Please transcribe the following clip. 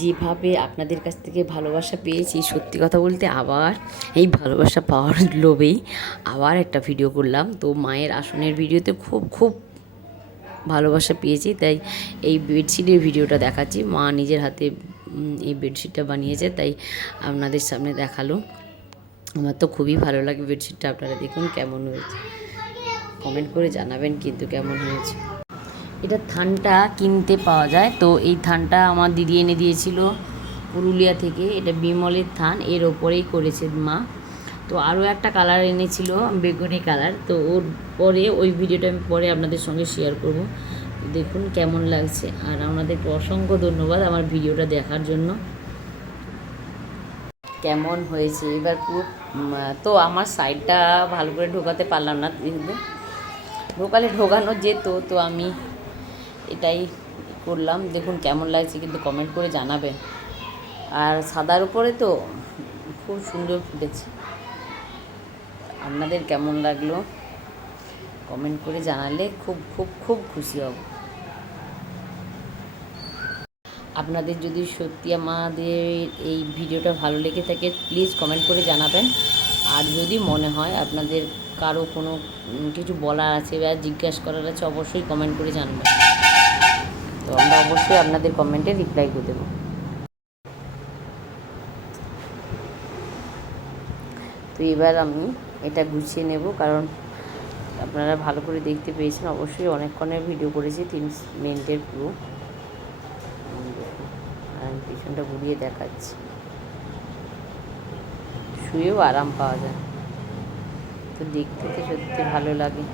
যেভাবে আপনাদের কাছ থেকে ভালোবাসা পেয়েছি, সত্যি কথা বলতে আবার এই ভালোবাসা পাওয়ার লোভেই আবার একটা ভিডিও করলাম। তো মায়ের আসনের ভিডিওতে খুব খুব ভালোবাসা পেয়েছি, তাই এই বেডশিটের ভিডিওটা দেখাচ্ছি। মা নিজের হাতে এই বেডশিটটা বানিয়েছে, তাই আপনাদের সামনে দেখাল। আমার তো খুবই ভালো লাগে বেডশিটটা আপনারা দেখুন কেমন হয়েছে। কমেন্ট করে জানাবেন কিন্তু কেমন হয়েছে। এটা থানটা কিনতে পাওয়া যায়। তো এই থানটা আমার দিদি এনে দিয়েছিল পুরুলিয়া থেকে। এটা বিমলের থান এর ওপরেই করেছে মা। তো আরও একটা কালার এনেছিল বেগুনি কালার। তো ওর পরে ওই ভিডিওটা আমি পরে আপনাদের সঙ্গে শেয়ার করব। দেখুন কেমন লাগছে। আর আপনাদেরকে অসংখ্য ধন্যবাদ আমার ভিডিওটা দেখার জন্য। কেমন হয়েছে? এবার উম, তো আমার সাইডটা ভালো করে ঢোকাতে পারলাম না। কিন্তু ঢোকালে ঢোকানো যেত তো আমি এটাই করলাম। দেখুন কেমন লাগছে, কিন্তু কমেন্ট করে জানাবেন আর সাদার উপরে তো খুব সুন্দর ফুটেছে। আপনাদের কেমন লাগল কমেন্ট করে জানালে খুব খুব খুব খুশি হব। আপনাদের যদি সত্যি আমাদের এই ভিডিওটা ভালো লেগে থাকে প্লিজ কমেন্ট করে জানাবেন। আর যদি মনে হয় আপনাদের কারও কোনো কিছু বলার আছে বা জিজ্ঞাসা করার আছে, অবশ্যই কমেন্ট করে জানাবেন। তো আমরা অবশ্যই আপনাদের কমেন্টে রিপ্লাই করে দেবো। তো এবার আমি এটা গুছিয়ে নেব, কারণ আপনারা ভালো করে দেখতে পেয়েছেন, অবশ্যই অনেকক্ষণের ভিডিও করেছি, তিন মিনিটের পুরো। আমি পিছনটা ঘুরিয়ে দেখাচ্ছি। শুয়েও আরাম পাওয়া যায়। তো দেখতে তো সত্যি ভালো লাগে।